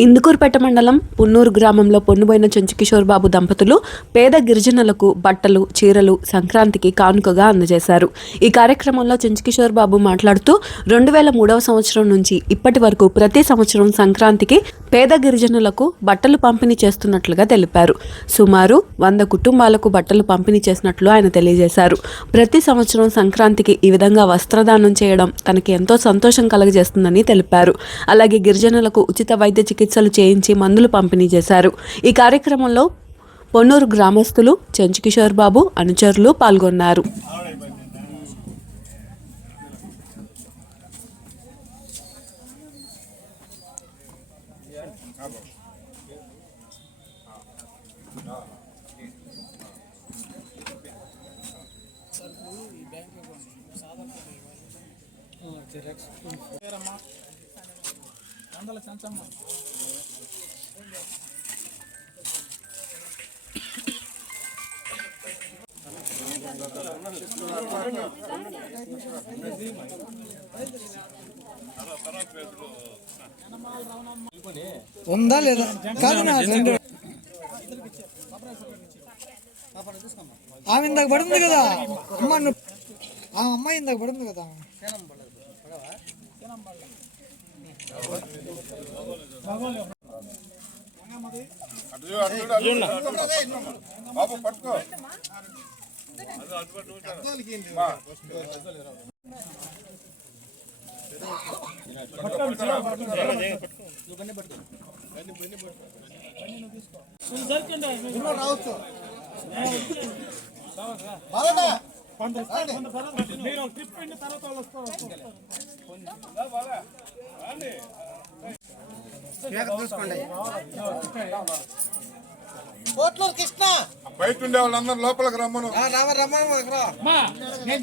ఇందుకూరుపేట మండలం పున్నూరు గ్రామంలో పొన్నుబోయిన చెంచుకిషోర్ బాబు దంపతులు పేద గిరిజనులకు బట్టలు చీరలు సంక్రాంతికి కానుకగా అందజేశారు. ఈ కార్యక్రమంలో చెంచుకిషోర్ బాబు మాట్లాడుతూ రెండు వేల మూడవ సంవత్సరం నుంచి ఇప్పటి వరకు ప్రతి సంవత్సరం సంక్రాంతికి పేద గిరిజనులకు బట్టలు పంపిణీ చేస్తున్నట్లుగా తెలిపారు. సుమారు వంద కుటుంబాలకు బట్టలు పంపిణీ చేసినట్లు ఆయన తెలియజేశారు. ప్రతి సంవత్సరం సంక్రాంతికి ఈ విధంగా వస్త్రదానం చేయడం తనకి ఎంతో సంతోషం కలగజేస్తుందని తెలిపారు. అలాగే గిరిజనులకు ఉచిత వైద్య చికిత్స చికిత్సలు చేయించి మందులు పంపిణీ చేశారు. ఈ కార్యక్రమంలో పొన్నూరు గ్రామస్తులు చెంచుకిషోర్ బాబు అనుచరులు పాల్గొన్నారు. వందల చెంచమ్మ ఉందా లేదా కాదు నా రెండు ఆమె ఇందాక పడింది కదా అమ్మ నువ్వు- ఆ అమ్మాయి ఇందాక పడింది కదా బాబు పట్టుకో రావచ్చు మీరు ట్రిప్ అయిన తర్వాత వాళ్ళు వస్తారు కోట్లూరు కృష్ణ. బయట ఉండే వాళ్ళందరూ లోపలికి రమ్మను. రామ రమ్మ అమ్మా నేను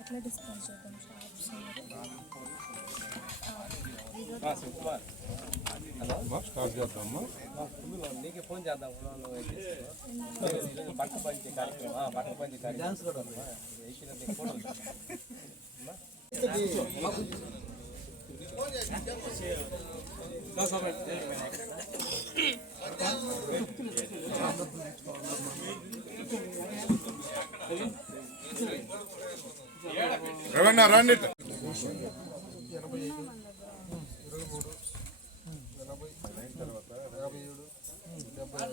ఎట్లా డిస్కౌంట్ చేద్దాం షాప్స్ స్టార్ట్ చేద్దామా నీకే ఫోన్ చేద్దాం బట్ట పంచి కార్యక్రమం బట్ట పంచి కార్యక్రమం డాన్స్ కూడా రవణ రండి. ఎనభై ఐదు ఇరవై మూడు ఎనభై యాభై ఏడు డెబ్బై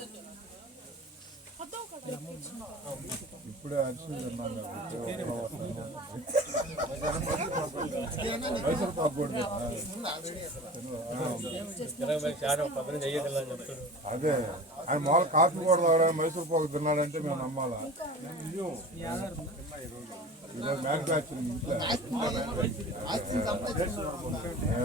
చెయ్యగలని చెప్తాడు అదే ఆయన మామూలు కాఫీ కూడా తాగడా మైసూర్ పాకు తిన్నాడంటే మేము నమ్మాలా ఈరోజు మ్యానుఫ్యాక్చరింగ్ ఇంట్లో ఆ,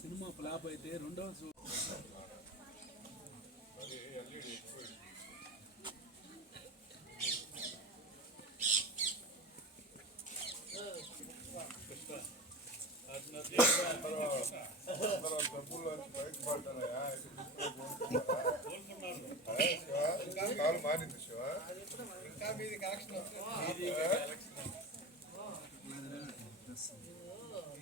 సినిమా ఫ్లాప్ అయితే రెండవ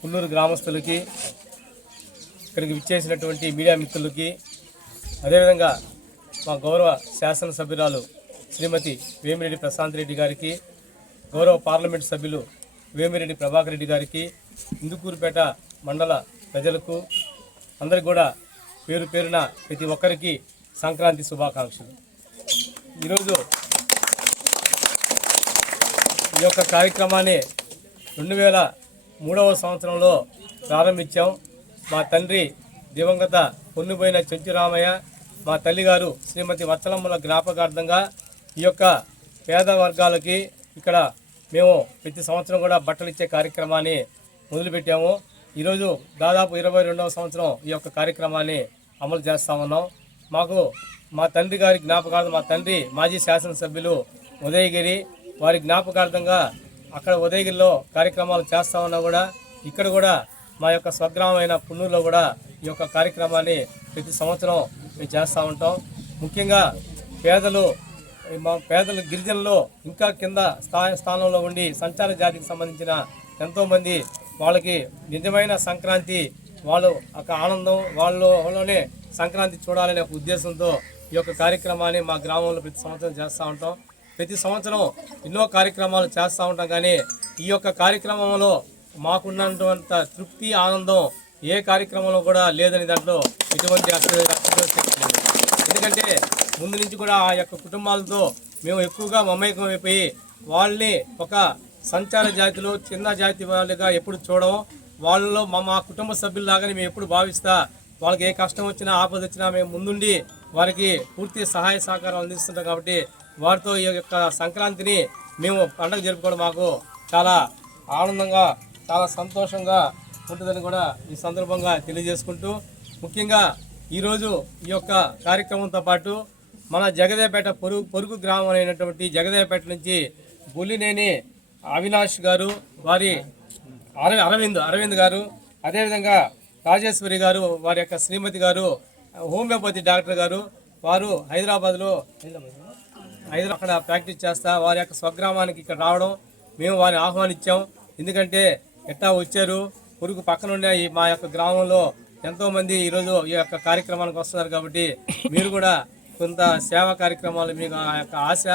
పుల్లూరు గ్రామస్తులకి ఇక్కడికి విచ్చేసినటువంటి మీడియా మిత్రులకి అదేవిధంగా మా గౌరవ శాసనసభ్యురాలు శ్రీమతి వేమిరెడ్డి ప్రశాంత్ రెడ్డి గారికి గౌరవ పార్లమెంట్ సభ్యులు వేమిరెడ్డి ప్రభాకర్ రెడ్డి గారికి ఇందుకూరుపేట మండల ప్రజలకు అందరికి కూడా పేరు పేరున ప్రతి ఒక్కరికి సంక్రాంతి శుభాకాంక్షలు. ఈరోజు ఈ యొక్క కార్యక్రమాన్ని రెండు వేల మూడవ సంవత్సరంలో ప్రారంభించాం. మా తండ్రి దివంగత పొన్నుపోయిన చెంచురామయ్య మా తల్లిగారు శ్రీమతి వత్సలమ్మల జ్ఞాపకార్థంగా ఈ యొక్క పేద వర్గాలకి ఇక్కడ మేము ప్రతి సంవత్సరం కూడా బట్టలు ఇచ్చే కార్యక్రమాన్ని మొదలుపెట్టాము. ఈరోజు దాదాపు ఇరవై రెండవ సంవత్సరం ఈ యొక్క కార్యక్రమాన్ని అమలు చేస్తా ఉన్నాం. మాకు మా తండ్రి గారి జ్ఞాపకార్థం మా తండ్రి మాజీ శాసనసభ్యులు ఉదయగిరి వారి జ్ఞాపకార్థంగా అక్కడ ఉదయగిరిలో కార్యక్రమాలు చేస్తా ఉన్నా కూడా ఇక్కడ కూడా మా యొక్క స్వగ్రామమైన పున్నూరులో కూడా ఈ యొక్క కార్యక్రమాన్ని ప్రతి సంవత్సరం మేము చేస్తూ ఉంటాం. ముఖ్యంగా పేదలు మా పేదలు గిరిజనులు ఇంకా కింద స్థాయి స్థానంలో ఉండి సంచార జాతికి సంబంధించిన ఎంతోమంది వాళ్ళకి నిజమైన సంక్రాంతి వాళ్ళు ఒక ఆనందం వాళ్ళలోనే సంక్రాంతి చూడాలనే ఒక ఉద్దేశంతో ఈ యొక్క కార్యక్రమాన్ని మా గ్రామంలో ప్రతి సంవత్సరం చేస్తూ ఉంటాం. ప్రతి సంవత్సరం ఎన్నో కార్యక్రమాలు చేస్తూ ఉంటాం కానీ ఈ యొక్క కార్యక్రమంలో మాకున్నటువంటి తృప్తి ఆనందం ఏ కార్యక్రమంలో కూడా లేదని దాంట్లో ఎటువంటి ఎందుకంటే ముందు నుంచి కూడా ఆ యొక్క కుటుంబాలతో మేము ఎక్కువగా మమేకం అయిపోయి వాళ్ళని ఒక సంచార జాతిలో చిన్న జాతి వాళ్ళుగా ఎప్పుడు చూడడం వాళ్ళలో మా మా కుటుంబ సభ్యుల్లాగానే మేము ఎప్పుడు భావిస్తా వాళ్ళకి ఏ కష్టం వచ్చినా ఆపద వచ్చినా మేము ముందుండి వారికి పూర్తి సహాయ సహకారం అందిస్తుంటాం కాబట్టి వారితో ఈ యొక్క సంక్రాంతిని మేము పండుగ జరుపుకోవడం మాకు చాలా ఆనందంగా చాలా సంతోషంగా ఉంటుందని కూడా ఈ సందర్భంగా తెలియజేసుకుంటూ ముఖ్యంగా ఈరోజు ఈ యొక్క కార్యక్రమంతో పాటు మన జగదేపేట పొరుగు పొరుగు గ్రామం అయినటువంటి జగదేపేట నుంచి బుల్లినేని అవినాష్ గారు వారి అరవింద్ అరవింద్ గారు అదేవిధంగా రాజేశ్వరి గారు వారి యొక్క శ్రీమతి గారు హోమియోపతి డాక్టర్ గారు వారు హైదరాబాద్లో ఐదు అక్కడ ప్రాక్టీస్ చేస్తా వారి యొక్క స్వగ్రామానికి ఇక్కడ రావడం మేము వారిని ఆహ్వానించాం. ఎందుకంటే ఎట్టా వచ్చారు పురుగు పక్కన ఉండే ఈ మా యొక్క గ్రామంలో ఎంతో మంది ఈరోజు ఈ యొక్క కార్యక్రమానికి వస్తున్నారు కాబట్టి మీరు కూడా కొంత సేవా కార్యక్రమాలు మీకు ఆ యొక్క ఆశ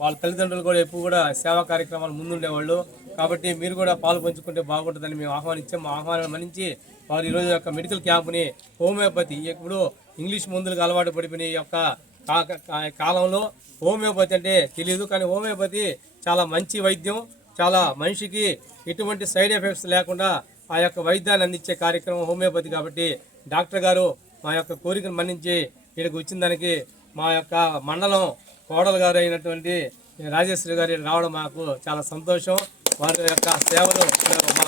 వాళ్ళ తల్లిదండ్రులు కూడా ఎప్పుడు కూడా సేవా కార్యక్రమాలు ముందుండేవాళ్ళు. కాబట్టి మీరు కూడా పాలు పంచుకుంటే బాగుంటుందని మేము ఆహ్వానించాం. మా ఆహ్వానం మన్నించి వారు ఈరోజు యొక్క మెడికల్ క్యాంప్ని హోమియోపతి ఇప్పుడు ఇంగ్లీష్ మందులకు అలవాటు పడిపోయిన ఈ యొక్క కాలంలో హోమియోపతి అంటే తెలియదు కానీ హోమియోపతి చాలా మంచి వైద్యం చాలా మనిషికి ఎటువంటి సైడ్ ఎఫెక్ట్స్ లేకుండా ఆ యొక్క వైద్యాన్ని అందించే కార్యక్రమం హోమియోపతి కాబట్టి డాక్టర్ గారు మా యొక్క కోరికను మన్నించి ఇక్కడికి వచ్చిన దానికి మా యొక్క మండలం కోడలు గారు అయినటువంటి రాజేశ్వరి గారు రావడం మాకు చాలా సంతోషం. వారి యొక్క సేవలు మా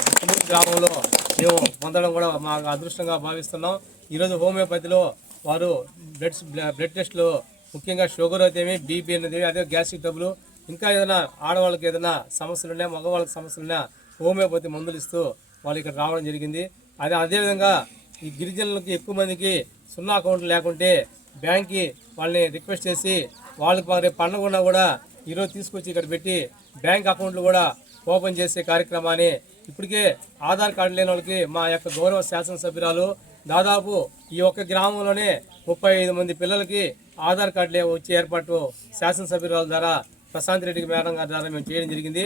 గ్రామంలో మేము పొందడం కూడా మాకు అదృష్టంగా భావిస్తున్నాం. ఈరోజు హోమియోపతిలో వారు బ్లడ్ బ్లడ్ టెస్ట్లో ముఖ్యంగా షుగర్ అయితేమి బీపీ అనేది అదే గ్యాస్ట్రిక్ ట్రబుల్ ఇంకా ఏదైనా ఆడవాళ్ళకి ఏదైనా సమస్యలు ఉన్నా మగవాళ్ళకి సమస్యలు ఉన్నా హోమియోపతి మందులు ఇస్తూ వాళ్ళు ఇక్కడ రావడం జరిగింది. అదే అదేవిధంగా ఈ గిరిజనులకి ఎక్కువ మందికి సున్నా అకౌంట్లు లేకుంటే బ్యాంక్కి వాళ్ళని రిక్వెస్ట్ చేసి వాళ్ళకి వారి పండుగ ఉన్నా కూడా ఈరోజు తీసుకొచ్చి ఇక్కడ పెట్టి బ్యాంక్ అకౌంట్లు కూడా ఓపెన్ చేసే కార్యక్రమాన్ని ఇప్పటికే ఆధార్ కార్డు లేని వాళ్ళకి మా యొక్క గౌరవ శాసనసభ్యురాలు దాదాపు ఈ ఒక్క గ్రామంలోనే ముప్పై ఐదు మంది పిల్లలకి ఆధార్ కార్డులే వచ్చే ఏర్పాటు శాసనసభ్యురాల ద్వారా ప్రశాంత్ రెడ్డి మేడం గారి ద్వారా మేము చేయడం జరిగింది.